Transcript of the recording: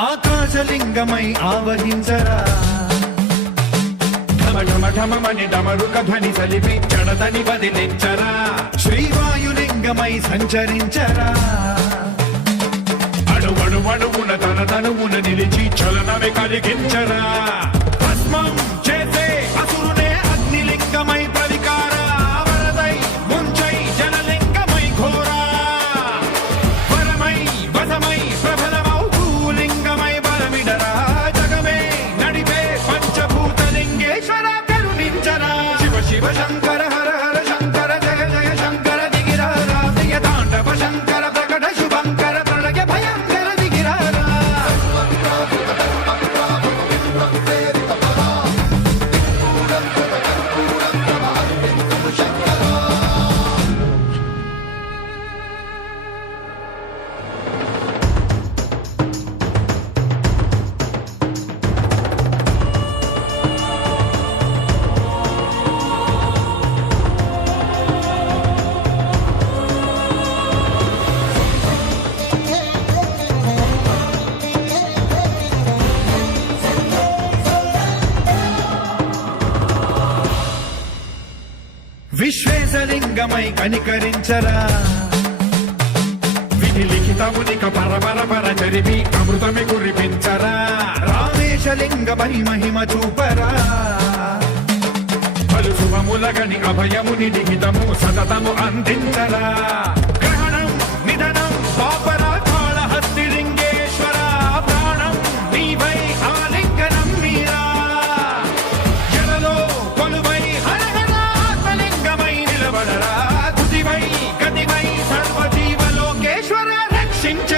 ఆకాశలింగమై ఆవహించరా ఢమఢమఢమని డమరుక ధ్వని సలిపి జడదని వదిలించరా శ్రీవాయులింగమై సంచరించరా అణువణువున తన తనువున నిలిచి చలనమే కలిగించరా భస్మం చేసే అసురునే అగ్నిలింగమై ప్రవికారా వరదై ముంచై జలలింగమై ఘోరా వరమై వసమై ప్రబలమౌ భూలింగమై బలమిడరా జగమే నడిపే పంచభూతలింగేశ్వర కరుణించరా శివ శివ శంకర హర హర శంకర జయ జయ శంకర దిగిరారా ప్రియ తాండవ శంకర ప్రకట శుభంకర ప్రళయ భయంకర దిగిరారా విశ్వేశలింగమై కనికరించరా విధి లిఖితమునిక పరపర చరిపి అమృతమి కురిపించరా రామేశలింగమై మహిమ చూపరా పలు శుభములగని అభయముని లిఖితము సతతము అందించరా గ్రహణం నిధనం పాపరా కాళహస్తి లింగేశ్వర ప్రాణం నీవై ఆలింగనం మీరా జలలో కొలువై నిలబడరా తుదివై గతివై సర్వజీవలోకేశ్వర రక్షించ